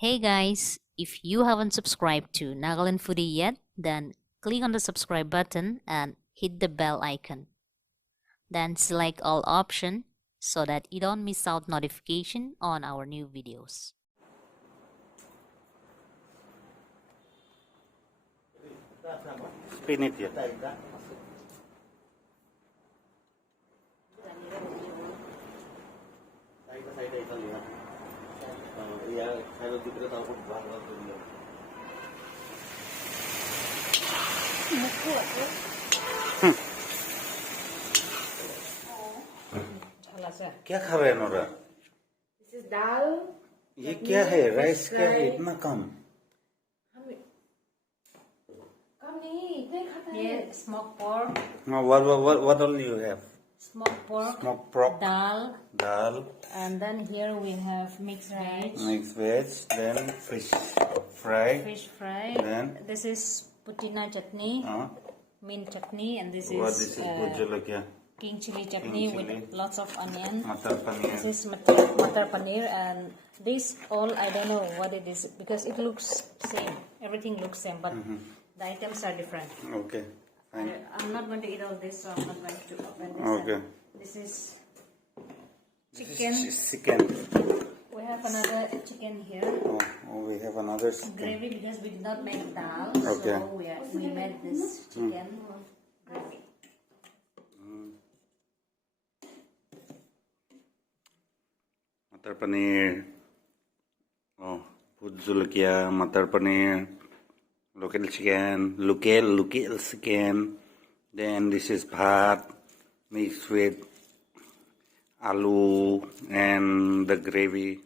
Hey guys, if you haven't subscribed to Nagaland Foodie yet, then click on the subscribe button and hit the bell icon. Then select all option so that you don't miss out notification on our new videos. Spin it ya. क्या खा रहे हैं Nora? This is dal. ये क्या है? Rice क्या है? इतना कम? कम नहीं, इतने खाता है. Yeah, smoked pork, What all you have? smoked pork, Smoked pork, dal, dal, and then here we have mixed veg, mixed veg, then fish fry, fish fry. Then? This is putina chutney, mint chutney, and this what is this is bhujjalakya, king chili chutney chili. with lots of onion. matar paneer. This is matar paneer, and this all I don't know what it is because it looks same. Everything looks same, but the items are different. Okay, fine. I'm not going to eat all this, so I'm not going to open this. Okay. This is This chicken. is chicken. We have another chicken here. Oh, we have another chicken. Gravy because we did not make dal, Okay. so we made this chicken gravy. Matar paneer. Oh, bhujjalakya, matar paneer, local chicken. Then this is bhat mixed with aloo and the gravy.